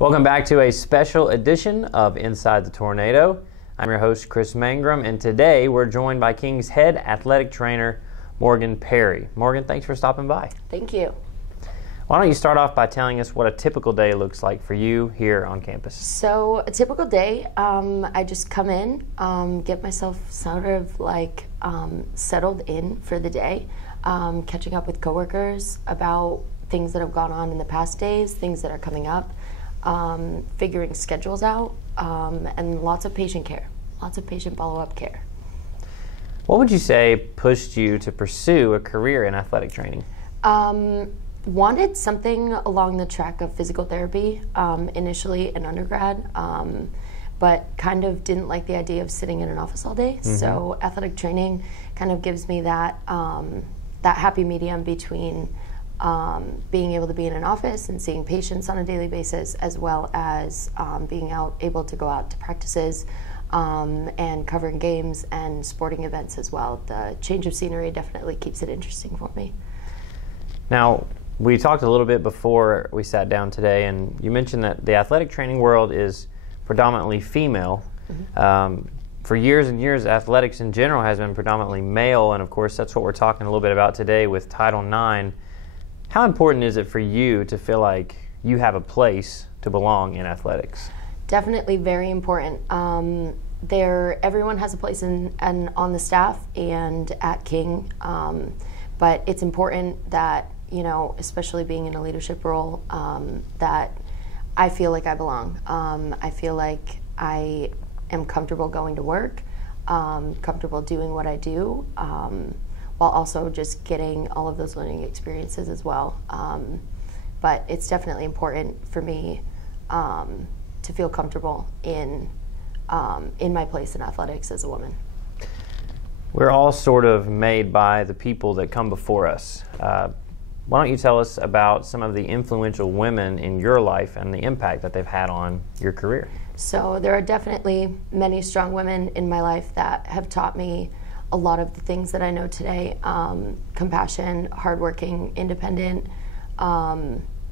Welcome back to a special edition of Inside the Tornado. I'm your host, Chris Mangrum, and today we're joined by King's head athletic trainer, Morgan Perry. Morgan, thanks for stopping by. Thank you. Why don't you start off by telling us what a typical day looks like for you here on campus? So a typical day, I just come in, get myself sort of like settled in for the day, catching up with coworkers about things that have gone on in the past days, things that are coming up, figuring schedules out, and lots of patient care, lots of patient follow-up care. What would you say pushed you to pursue a career in athletic training? Wanted something along the track of physical therapy initially in undergrad, but kind of didn't like the idea of sitting in an office all day. Mm-hmm. So athletic training kind of gives me that that happy medium between being able to be in an office and seeing patients on a daily basis, as well as being able to go out to practices and covering games and sporting events as well. The change of scenery definitely keeps it interesting for me. Now, we talked a little bit before we sat down today, and you mentioned that the athletic training world is predominantly female. Mm-hmm. For years and years, athletics in general has been predominantly male, and of course that's what we're talking a little bit about today with Title IX. How important is it for you to feel like you have a place to belong in athletics? Definitely very important. Everyone has a place on the staff and at King, but it's important that, especially being in a leadership role, that I feel like I belong. I feel like I am comfortable going to work, comfortable doing what I do, while also just getting all of those learning experiences as well. But it's definitely important for me to feel comfortable in my place in athletics as a woman. We're all sort of made by the people that come before us. Why don't you tell us about some of the influential women in your life and the impact that they've had on your career? So there are definitely many strong women in my life that have taught me a lot of the things that I know today. Compassion, hardworking, independent.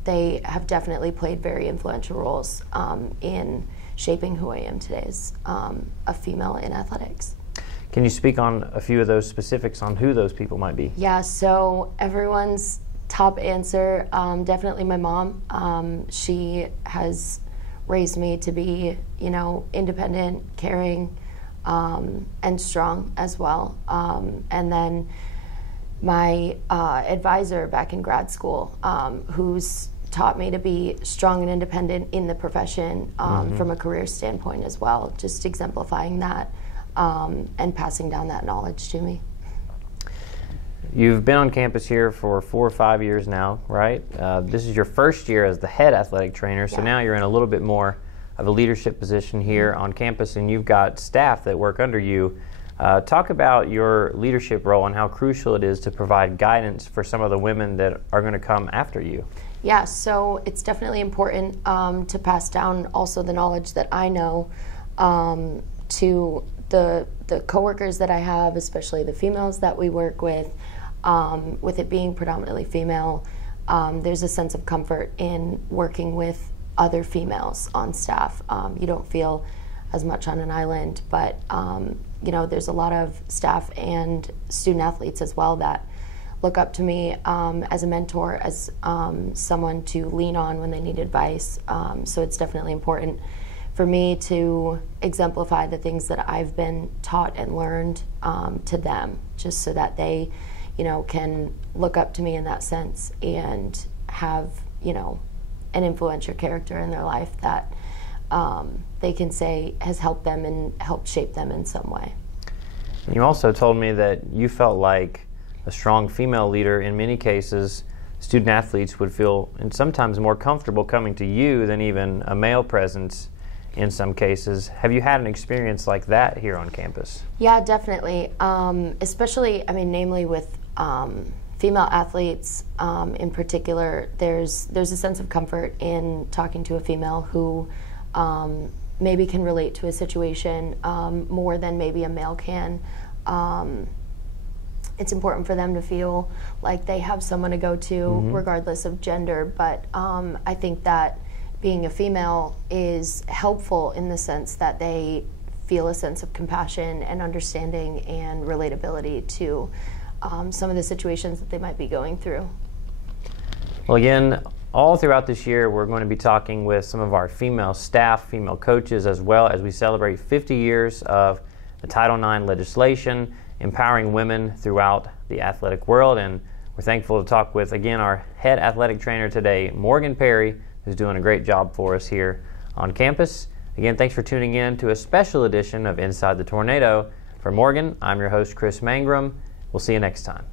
They have definitely played very influential roles in shaping who I am today as a female in athletics. Can you speak on a few of those specifics on who those people might be? Yeah, so everyone's top answer, definitely my mom. She has raised me to be, independent, caring, and strong as well. And then my advisor back in grad school, who's taught me to be strong and independent in the profession from a career standpoint as well, just exemplifying that. And passing down that knowledge to me. You've been on campus here for 4 or 5 years now, right? This is your first year as the head athletic trainer, so now you're in a little bit more of a leadership position here on campus, and you've got staff that work under you. Talk about your leadership role and how crucial it is to provide guidance for some of the women that are going to come after you. Yeah, so it's definitely important to pass down also the knowledge that I know to the coworkers that I have, especially the females that we work with it being predominantly female, there's a sense of comfort in working with other females on staff. You don't feel as much on an island, but there's a lot of staff and student athletes as well that look up to me as a mentor, as someone to lean on when they need advice. So it's definitely important for me to exemplify the things that I've been taught and learned to them, just so that they, can look up to me in that sense and have, an influential character in their life that they can say has helped them and helped shape them in some way. You also told me that you felt like a strong female leader. In many cases, student athletes would feel and sometimes more comfortable coming to you than even a male presence in some cases. Have you had an experience like that here on campus? Yeah, definitely. Especially, namely with female athletes in particular, there's a sense of comfort in talking to a female who maybe can relate to a situation more than maybe a male can. It's important for them to feel like they have someone to go to regardless of gender, but I think that being a female is helpful in the sense that they feel a sense of compassion and understanding and relatability to some of the situations that they might be going through. Well, again, all throughout this year, we're going to be talking with some of our female staff, female coaches, as well as we celebrate 50 years of the Title IX legislation, empowering women throughout the athletic world. And we're thankful to talk with, again, our head athletic trainer today, Morgan Perry, who's doing a great job for us here on campus. Again, thanks for tuning in to a special edition of Inside the Tornado. For Morgan, I'm your host, Chris Mangrum. We'll see you next time.